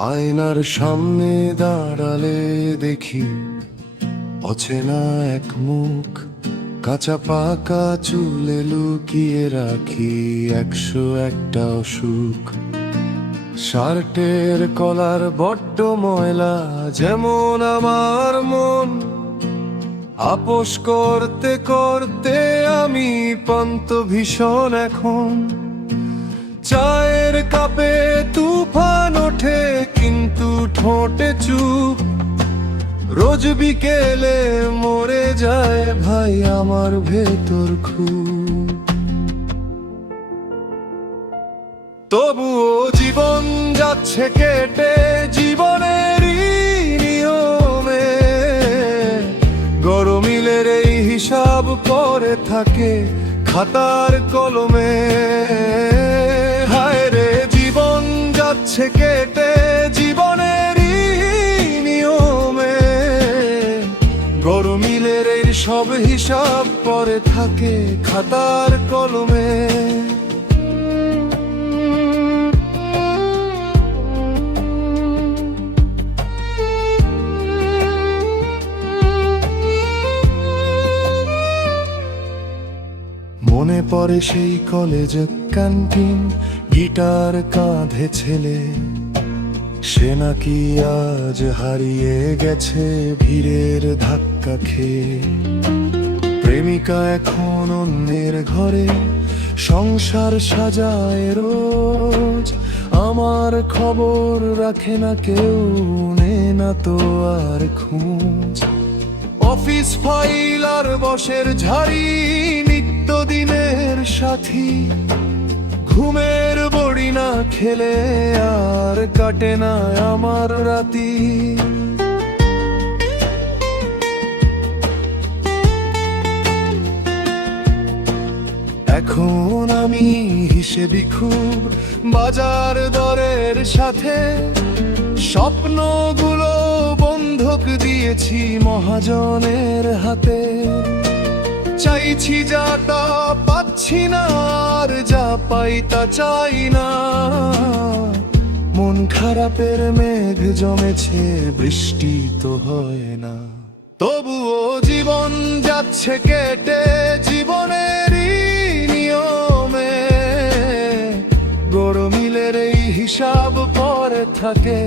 আয়নার সামনে দাঁড়ালে দেখি অচেনা এক মুখ, কাঁচা পাকা চুলে লুকিয়ে রাখি একশো একটা অসুখ। শার্টের কলার বড্ড ময়লা, যেমন আমার মন। আপোষ করতে করতে আমি পান্ত ভীষণ এখন। চায়ের কাপে তুফান ওঠে, কিন্তু ঠোঁটে চুপ। রোজ বিকেলে মরে যায় ভাই আমার ভেতর খুব। তবুও জীবন যাচ্ছে কেটে জীবনেরই নিয়মে। গরমিলের এই হিসাব পরে থাকে খাতার কলমে। যাচ্ছে কেটে জীবনের নিয়মে। গরু মিলের সব হিসাব পরে থাকে খাতার কলমে। পড়ে সেই কলেজ ক্যান্টিন গিটার কাঁধে ছেলে। সে নাকি আজ হারিয়ে গেছে ভিড়ের ধাক্কা খেয়ে। প্রেমিকা এখন অন্যের ঘরে, সংসার সাজায় রোজ। আমার খবর রাখে না কেউ, নে না তো আর খুঁজ। অফিস ফাইল আর বসের ঝাড়ি নিত্যদিনের সাথী। ঘুমের বড়ি না খেলে আর কাটে না আমার রাতি। এখন আমি হিসেবি খুব বাজার দরের সাথে। স্বপ্নগুলো বন্ধক দিয়েছি মহাজনের হাতে। চাইছি যা তা পাচ্ছি না, আর যা পাই তা চাই না। মন খারাপের মেঘ জমেছে, বৃষ্টি তো হয় না। তবুও জীবন যাচ্ছে কেটে, জীবনেরই নিয়মে। গরমিলের এই হিসাব পরে থাকে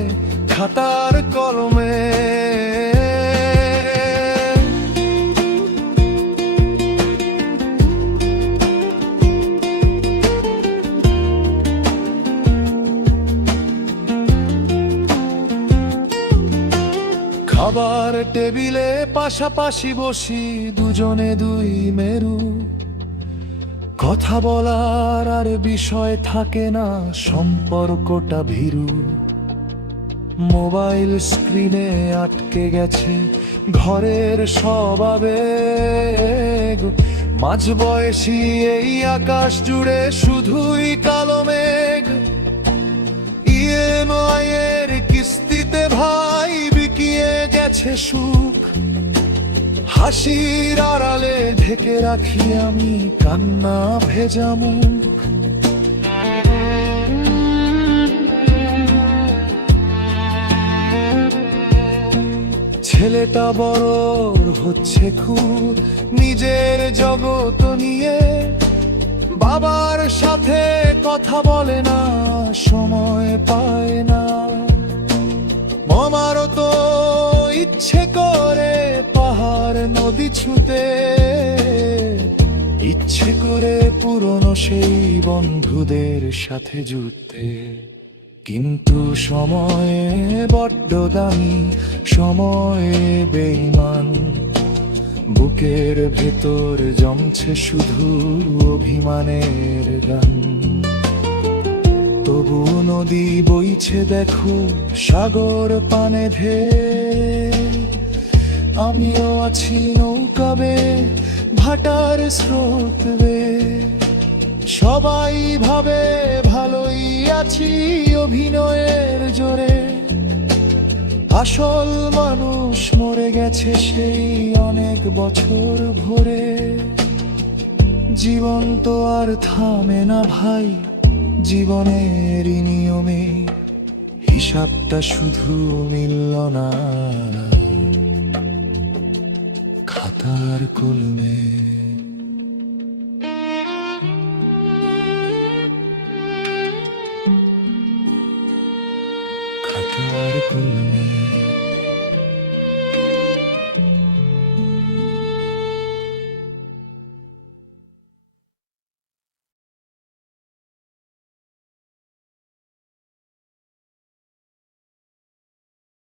খাতার কলমে। খাবার টেবিলে পাশাপাশি বসি দুজনে দুই মেরু। কথা বলার আর বিষয় থাকে না, সম্পর্কটা ভীরু। মোবাইল স্ক্রিনে আটকে গেছে ঘরের সব আবেগ। মাঝ বয়সী এই আকাশ জুড়ে শুধুই কালো মেঘ। গেছে সুখ, হাসির আড়ালে ঢেকে রাখি আমি কান্না ভেজা মুখ। ছেলেটা বড় হচ্ছে খুব নিজের জগৎ নিয়ে বাবার সাথে কথা বলে না, সময় পায় না। মামারও তো নদী ছুতে ইচ্ছে করে পুরনো সেই বন্ধুদের সাথে জুতে কিন্তু সময়ে বড্ড দামি, সময়ে বেইমান বুকের ভেতর জমছে শুধু অভিমানের গান। তবু নদী বইছে দেখো সাগর পানে ধে আমিও আছি নৌকাবে ভাটার স্রোত সবাই ভাবে ভালোই আছি অভিনয়ের জোরে। আসল মানুষ মরে গেছে সেই অনেক বছর ভরে। জীবন তো আর থামে না ভাই, জীবনের নিয়মে। হিসাবটা শুধু মিলল না। তার কুলমে। খাতার কুলমে।